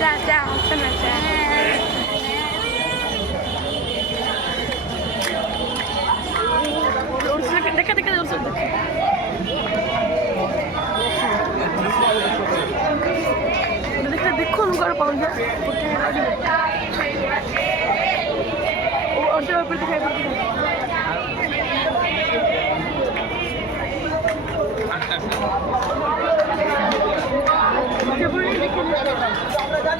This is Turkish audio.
Sen sen alsana sen. Ne kadar kadar orası Burada kadar bir konu bence. O orada öbür de kayboldu. Ya böyle bir konu.